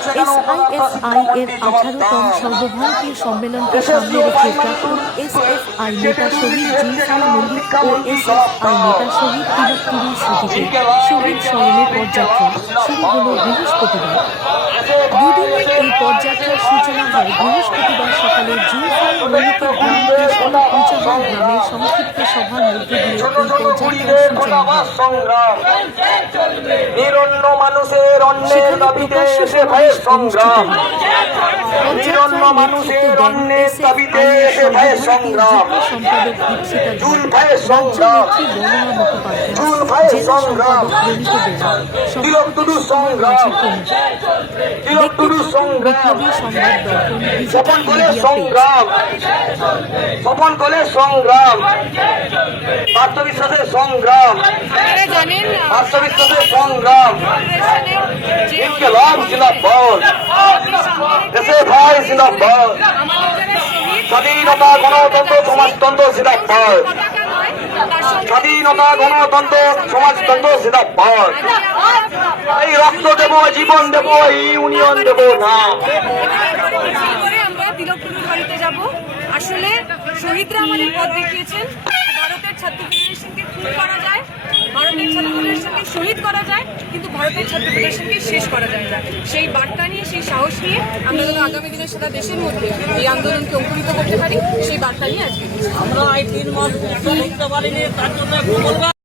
এসআইএফআই এর 18তম সর্বভারতীয় সম্মেলনকে সামনে রেখে প্রাক্তন এসএফআই নেতা শহীদ জুলফাই মল্লিক ও এসএফআই নেতা শহীদ তিলক টুডুর স্মৃতিতে শহীদ স্মরণে পদযাত্রা শুরু হল বৃহস্পতিবার। দুদিনের এই পদযাত্রার সূচনা হয় বৃহস্পতিবার সকালে জুলফাই মল্লিকের গ্রাম পেশওয়ালা পঞ্চাহার গ্রামের সংক্ষিপ্ত সভার মধ্যে দিয়ে এই পদযাত্রার সূচনা হয়। সেখানে প্রকাশ্য সমাবেশ অনুষ্ঠিত হয়। পদযাত্রার নেতৃত্ব দেন এসএফআই সর্বভারতীয় যুগ্ম সম্পাদক দীপশিতা ধর, রাজ্য নেত্রী বর্ণনা মুখোপাধ্যায়, জেলা সম্পাদক রনিত বেরা, সভাপতি সুকুমার মাঝি প্রমুখ। দেখতে থাকুন বিপ্লবী সংবাদ দর্পণ ডিজিটাল মিডিয়া পেজ। আত্মবিশ্বাসের সংগ্রাম, আত্মবিশ্বাসের সংগ্রাম, ইনকিলাব জিন্দাবাদ, এসএফআই জিন্দাবাদ, স্বাধীনতা গণতন্ত্র সমাজতন্ত্র জিন্দাবাদ, স্বাধীনতা গণতন্ত্র সমাজতন্ত্র জিন্দাবাদ। এই রক্ত দেব, জীবন দেব, এই ইউনিয়ন দেব না। আমরা তিলক টুডুর বাড়িতে যাব। আসলে শহীদরা আমাদের পথ দেখিয়েছেন। ভারতের ছাত্র ফেডারেশনকে খুন করা যায়, ভারতের ছাত্র ফেডারেশনকে শহীদ করা যায়, কিন্তু ভারতের ছাত্র ফেডারেশনকে শেষ করা যায় না। সেই বার্তা নিয়ে, সেই সাহস নিয়ে আমরা যেন আগামী দিনে সারা দেশের মধ্যে এই আন্দোলনকে অঙ্কুরিত করতে পারি, সেই বার্তা নিয়ে আজকে আমরা এই 3 মাস করতে পারিনি, তার জন্য